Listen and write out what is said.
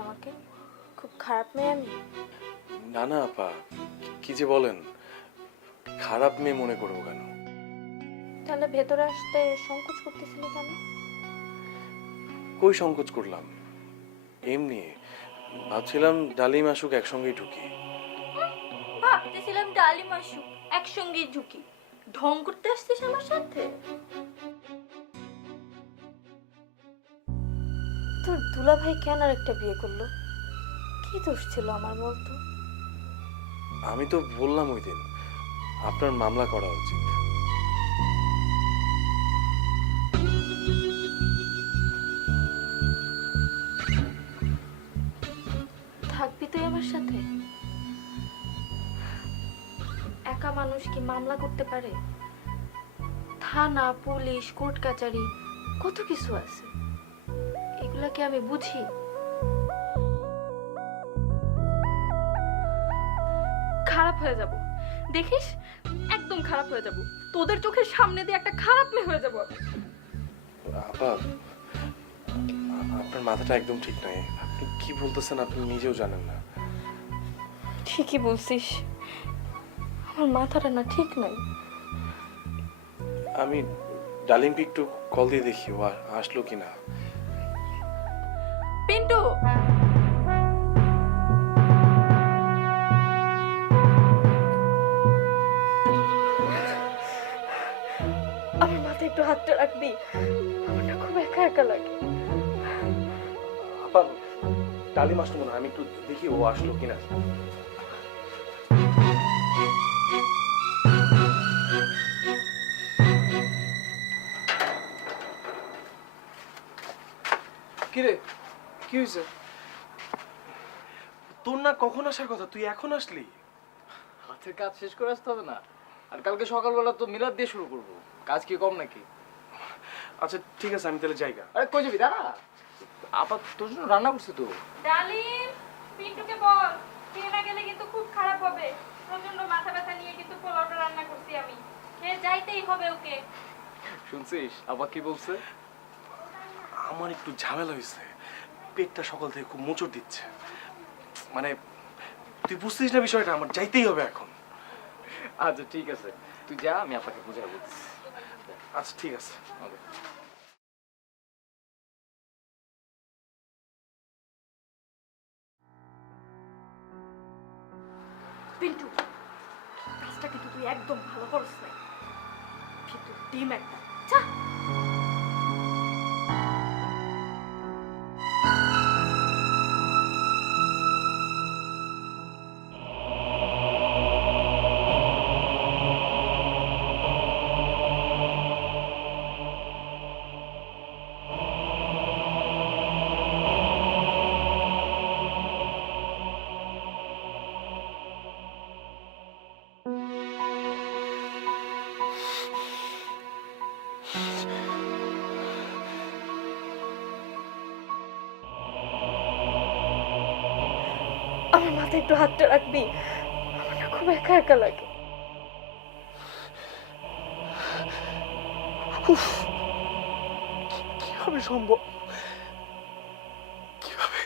আমাকে? খুব খারাপ মেয়ে আমি। না না আপা কি যে বলেন খারাপ মেয়ে মনে করব কেন? তাহলে ভেতরে আসতে সংকোচ করতেছিলি কেন? কই সংকোচ করলাম? এমনি ভাবছিলাম ডালিম আসুক একসঙ্গেই ঢুকি। ভাবতেছিলাম ডালিম আসুক একসঙ্গে ঝুঁকি ঢং করতে আসছিস আমার সাথে? তোর দুলাভাই কেন আর একটা বিয়ে করল? কি দোষ ছিল আমার বলতো? আমি তো বললাম ওই দিন আপনার মামলা করা উচিত। থাকবি তুই আমার সাথে? একা মানুষ কি মামলা করতে পারে? থানা পুলিশ কোর্ট কাচারি কত কিছু আছে? কি আমি বুঝি। খারাপ হয়ে যাব। দেখিস? একদম খারাপ হয়ে যাব। তোদের চোখের সামনে দিয়ে একটা খারাপ মেয়ে হয়ে যাব। আপা আপনার মাথাটা একদম ঠিক নাই। আপনি কি বলতেছেন আপনি নিজেও জানেন না। ঠিকই বলছিস। আমার মাথাটা না ঠিক নাই। আমি ডালিমকে একটু কল দিয়ে দেখি ও আসলো কি না পিন্টু। আমার মাথায় একটু হাতটা রাখবি। আমার না খুব একা একা লাগে। আপা ডালিম আসলো মনে। আমি একটু দেখি ও আসলো কিনা। কিরে? কি হয়েছে? তোর না কখন আসার কথা? তুই এখন আসলি? হাতের কাজ শেষ করে আসতে হবে না। আর কালকে সকালবেলা তো মিলাদ দিয়ে শুরু করব। কাজ কি কম নাকি? আচ্ছা ঠিক আছে আমি তাহলে জায়গা আরে কই যাবি? দাঁড়া। আপা তোর জন্য রান্না করছি তো। ডালিম পিন্টুকে বল খেয়ে না গেলে কিন্তু খুব খারাপ হবে। প্রচণ্ড মাথা ব্যথা নিয়ে কিন্তু পোলাওটা রান্না করছি আমি। খেয়ে যাইতেই হবে ওকে। শুনছিস? আপা কি বলছে? আমার একটু ঝামেলা হয়েছে। পেটটা সকাল থেকে খুব মোচড় দিচ্ছে। মানে তুই বুঝছিস না বিষয়টা আমার যাইতেই হবে এখন। আচ্ছা ঠিক আছে। তুই যা আমি আপনাকে বুঝাই বলতেছি। আচ্ছা ঠিক আছে. পিন্টু কাজটা কিন্তু তুই একদম ভালো করছ না কিন্তু টিম একটা। যা! আমার মাথায় একটু হাতটা রাখবি। আমার খুব একা একা লাগে। কীভাবে সম্ভব? কীভাবে